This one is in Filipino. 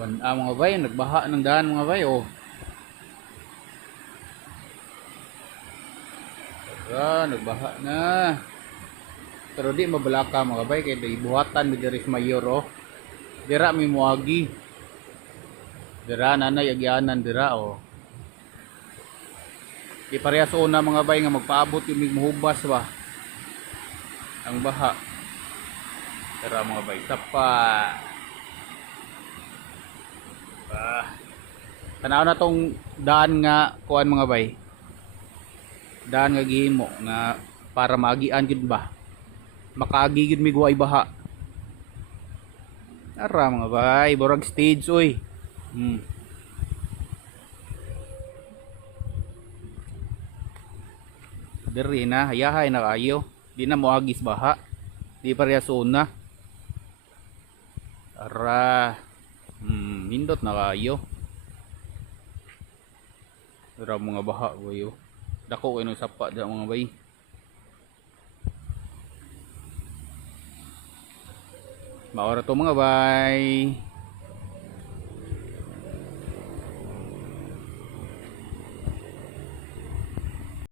Mga bay, nagbaha ng daan mga bay, oh. Nagbaha na. Pero di mabalaka mga bay, kaya ibuhatan mi diri sa mayor, oh. Dira mi muagi. Dira nanay agyanan dira, oh. Di parehas una mga bay nga magpaabot yung muhubas ba. Ang baha. Dira mga bay, sapa. Tanaw na tong daan nga kuan mga bay. Daan nga gihimo nga para maagian gid ba. Makaagi gid mi guway baha. Ara mga bay, burag stage oy. Diri na hayahay na kayo. Di na moagis baha. Di parehas una. Ara. Nindot na kayo. Dira mga baha boyo. Dako kayo ng sapa dyan mga bay. Maora to mga bay.